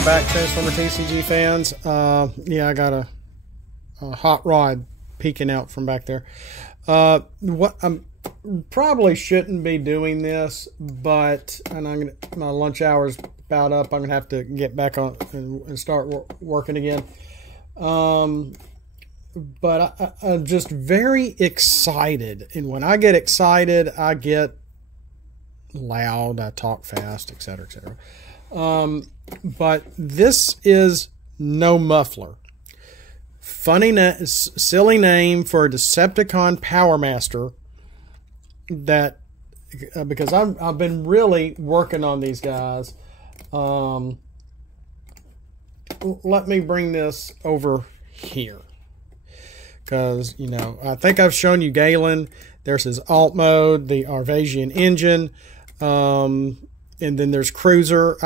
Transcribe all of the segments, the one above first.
Welcome back, Transformer TCG fans. Yeah, I got a hot rod peeking out from back there. What I'm probably shouldn't be doing this, but my lunch hour's about up. I'm gonna have to get back on and start working again. But I'm just very excited, and when I get excited, I get loud. I talk fast, etc., etc. But this is no muffler. Silly name for a Decepticon Power Master. That because I've been really working on these guys. Let me bring this over here, because I think I've shown you Galen. There's his alt mode, the Arvasian engine, and then there's Croozer.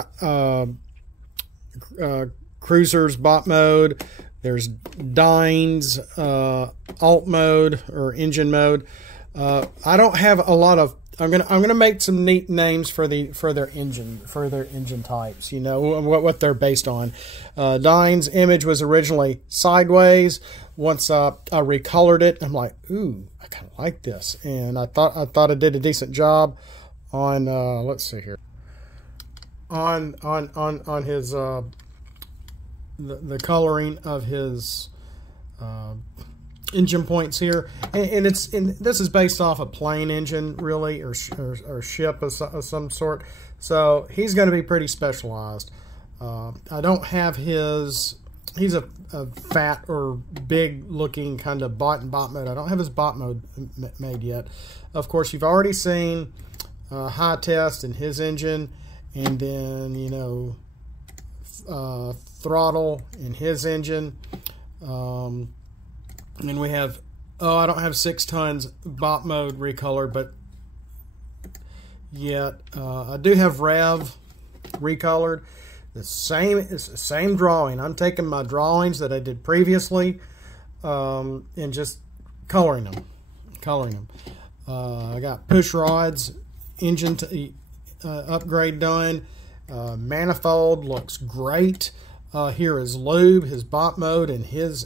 Cruiser's bot mode. There's Dine's alt mode or engine mode. I don't have a lot of. I'm gonna make some neat names for their engine types. What they're based on. Dine's image was originally sideways. Once I recolored it, I'm like, ooh, I kind of like this, and I thought I did a decent job on. Let's see here. On his the coloring of his engine points here, and this is based off a plane engine, really, or ship of some sort. So he's going to be pretty specialized. I don't have his. He's a fat or big looking kind of bot mode. I don't have his bot mode made yet. Of course, you've already seen High Test and his engine. And then, Throttle in his engine. And we have, I don't have 6 tons bot mode recolored, but yet I do have Rev recolored. It's the same drawing. I'm taking my drawings that I did previously and just coloring them. I got push rods, engine upgrade done. Manifold looks great. Here is Lube, his bot mode, and his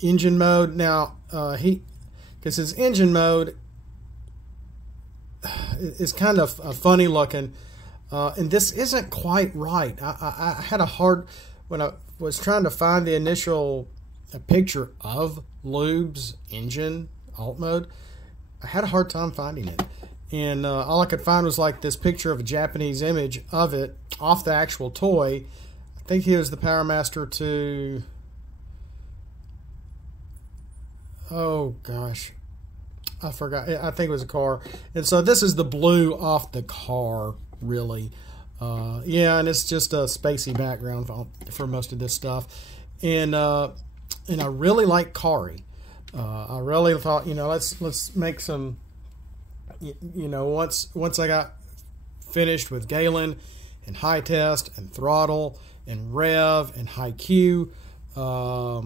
engine mode. Now because his engine mode is kind of funny looking, and this isn't quite right. I had a hard when I was trying to find the initial picture of Lube's engine alt mode. I had a hard time finding it, and all I could find was like this picture of a Japanese image of it off the actual toy. I think he was the Power Master to, oh gosh, I forgot. I think it was a car, and so this is the blue off the car, really. Yeah, and it's just a spacey background for most of this stuff, and I really like Kari. I really thought, let's make some, once I got finished with Galen and High Test and Throttle and Rev and High Q. I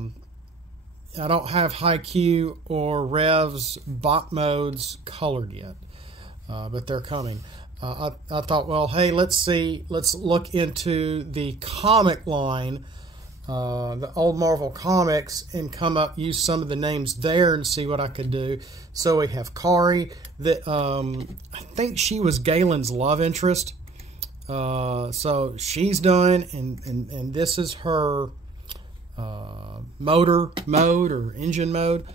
don't have High Q or Rev's bot modes colored yet, but they're coming. I thought, well, hey, let's look into the comic line, the old Marvel comics, and use some of the names there and see what I could do. So we have Kari, that I think she was Galen's love interest. So she's done, and this is her motor mode or engine mode.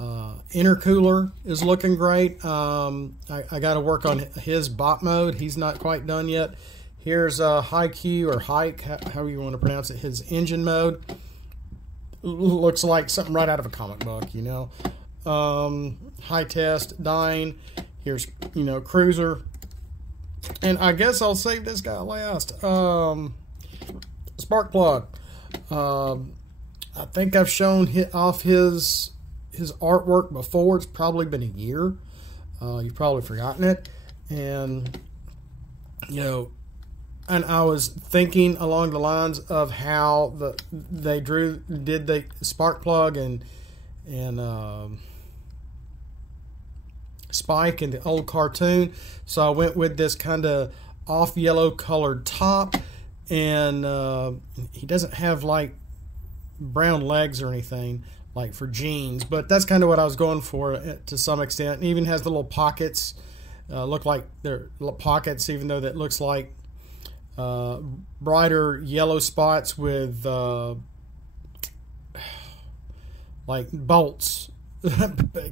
Intercooler is looking great. I got to work on his bot mode. He's not quite done yet. Here's High Q or Hike, however you want to pronounce it. His engine mode looks like something right out of a comic book, High Test, Dine. Here's Croozer, and I guess I'll save this guy last. Sparkplug. I think I've shown off his artwork before. It's probably been a year. You've probably forgotten it, and and I was thinking along the lines of how they did the Sparkplug and Spike in the old cartoon. So I went with this kind of off yellow colored top, and he doesn't have like brown legs or anything like for jeans, but that's kind of what I was going for to some extent. It even has the little pockets, look like they're pockets, even though that looks like brighter yellow spots with like bolts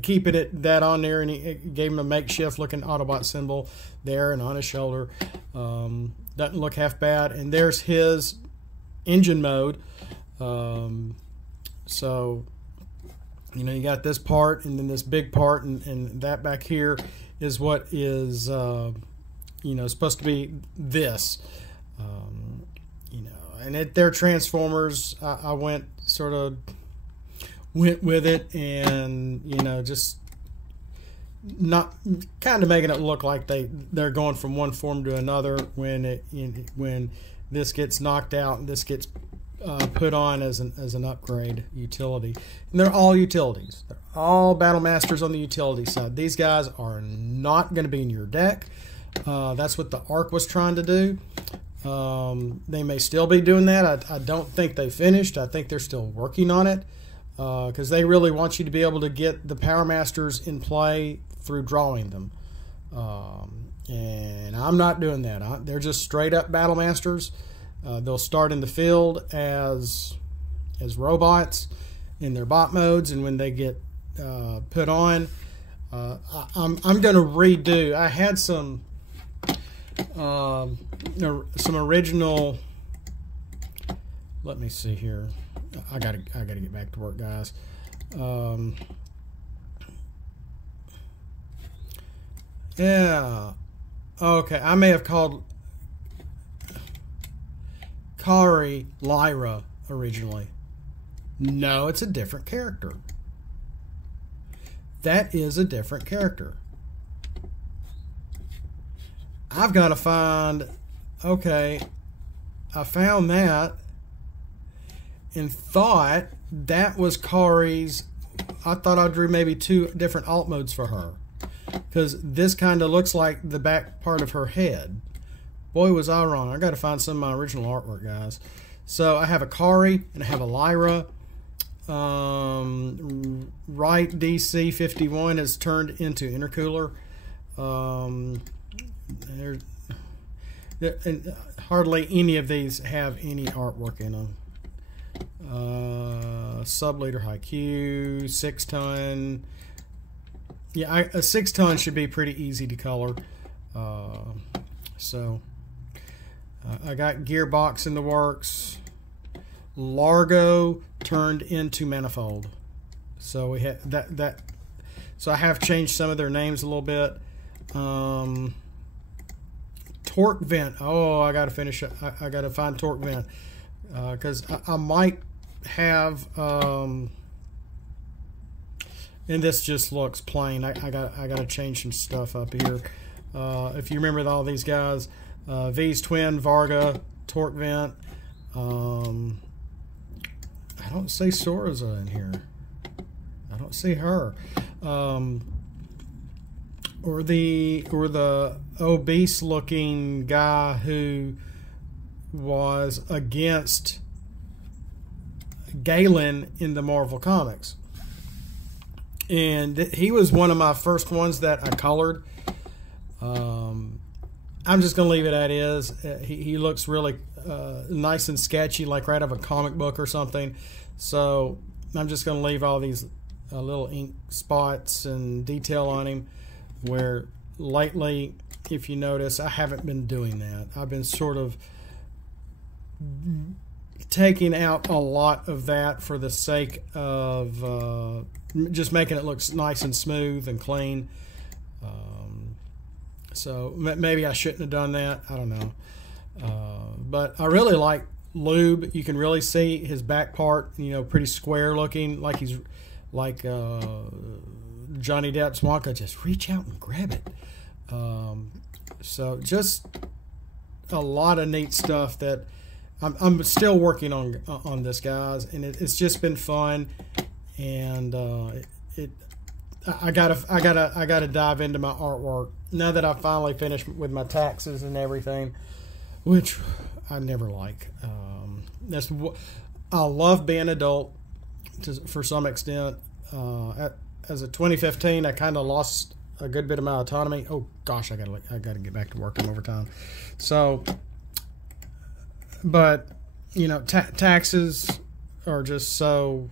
keeping it that on there, and he gave him a makeshift looking Autobot symbol there and on his shoulder. Doesn't look half bad. And there's his engine mode. So you know, you got this part and then this big part, and that back here is what is you know, supposed to be this. You know, and they're Transformers. I went with it, and you know, just not kind of making it look like they're going from one form to another when this gets knocked out and this gets put on as an upgrade utility. And they're all utilities. They're all Battle Masters on the utility side. These guys are not going to be in your deck. That's what the ARC was trying to do. They may still be doing that. I don't think they finished. I think they're still working on it, because they really want you to be able to get the Power Masters in play through drawing them. And I'm not doing that. They're just straight up Battle Masters. They'll start in the field as robots in their bot modes, and when they get put on, I'm going to redo. I had some original. Let me see here. I gotta get back to work, guys. Yeah. Okay, I may have called Kari Lyra originally. No, it's a different character. That is a different character. I've got to find... Okay, I found that and thought that was Kari's... I thought I drew maybe 2 different alt modes for her, because this kind of looks like the back part of her head. Boy, was I wrong. I got to find some of my original artwork, guys. So I have a Kari and I have a Lyra. Right DC 51 is turned into intercooler. And hardly any of these have any artwork in them. Sub-liter Haiku, 6-ton. Yeah, a 6-ton should be pretty easy to color. So I got Gearbox in the works. Largo turned into Manifold. So we have that. So I have changed some of their names a little bit. Torque Vent. Oh, I got to finish it. I got to find Torque Vent, because I might have. And this just looks plain. I got to change some stuff up here. If you remember all these guys, V's twin, Varga, Torque Vent. I don't see Sorza in here. I don't see her. Or the obese looking guy who was against Galen in the Marvel Comics. And he was one of my first ones that I colored. I'm just going to leave it at is. He looks really nice and sketchy, like right out of a comic book or something. So I'm just going to leave all these little ink spots and detail on him, where lately, if you notice, I haven't been doing that. I've been sort of taking out a lot of that for the sake of just making it look nice and smooth and clean. So maybe I shouldn't have done that. I don't know. But I really like Lube. You can really see his back part, you know, pretty square looking, like he's like Johnny Depp's Wonka. Just reach out and grab it. So just a lot of neat stuff that I'm still working on this, guys, and it's just been fun. And I gotta dive into my artwork now that I finally finished with my taxes and everything, which I never like. I love being adult for some extent. As a 2015, I kind of lost a good bit of my autonomy. Oh gosh, I gotta get back to working overtime. So, but you know, taxes are just so.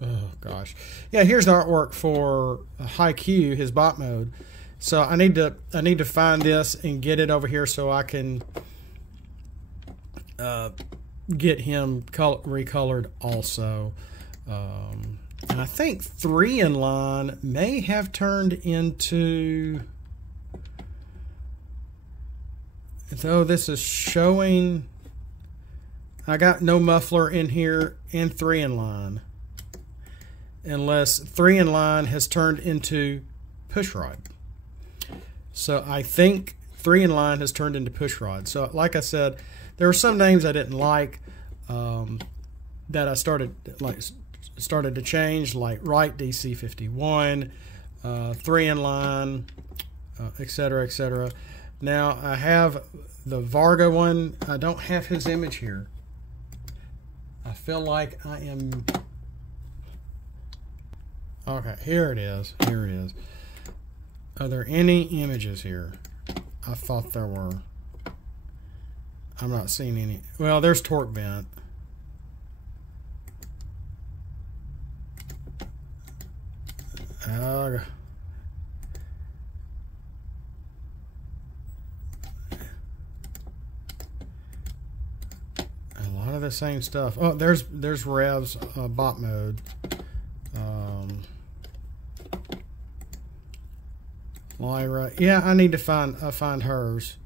Oh gosh, yeah. Here's the artwork for Haikyuu, his bot mode. So I need to find this and get it over here so I can get him recolored also. And I think 3 in line may have turned into, though this is showing, I got no muffler in here in 3 in line. Unless 3 in line has turned into pushrod. So I think 3 in line has turned into pushrod. So like I said, there were some names I didn't like that I started to change, like Right DC51, 3 in line, etc., etc. Now I have the Varga one. I don't have his image here. I feel like I am. Okay, here it is. Here it is. Are there any images here? I thought there were. I'm not seeing any. Well, there's torque vent. A lot of the same stuff. Oh, there's Rev's bot mode. Lyra. Yeah, I need to find hers.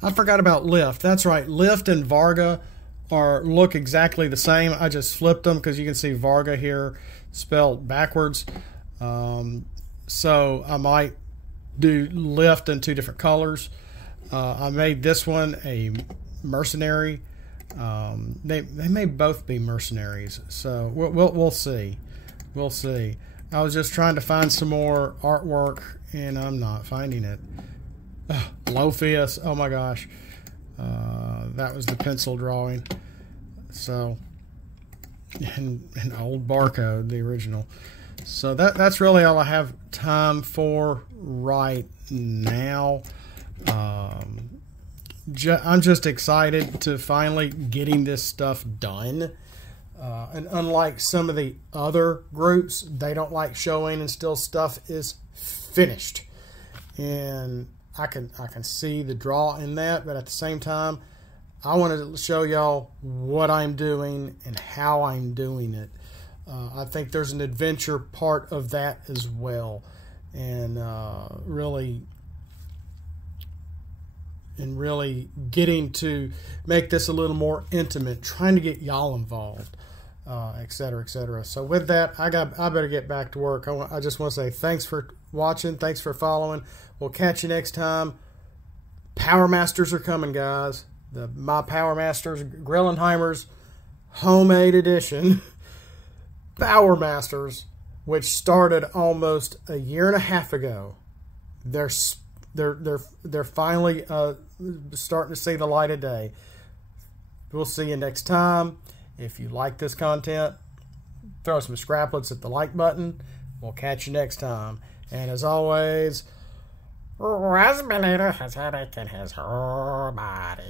I forgot about Lift. That's right. Lift and Varga look exactly the same. I just flipped them because you can see Varga here spelled backwards. So I might do Lift in 2 different colors. I made this one a mercenary. They may both be mercenaries. So we'll see. We'll see. I was just trying to find some more artwork, and I'm not finding it. Lophius, oh my gosh. That was the pencil drawing. So, and old Barcode, the original. So that's really all I have time for right now. I'm just excited to finally getting this stuff done. And unlike some of the other groups, they don't like showing until stuff is finished. And I can see the draw in that, but at the same time, I want to show y'all what I'm doing and how I'm doing it. I think there's an adventure part of that as well, and really getting to make this a little more intimate, trying to get y'all involved, etc., etc. So with that, I better get back to work. I just want to say thanks for watching, thanks for following. We'll catch you next time. Power Masters are coming, guys. My Power Masters, Grillenheimer's homemade edition Power Masters, which started almost a year and a half ago. They're finally starting to see the light of day. We'll see you next time. If you like this content, throw some scraplets at the like button. We'll catch you next time. And as always, Raspinator has headache in his whole body.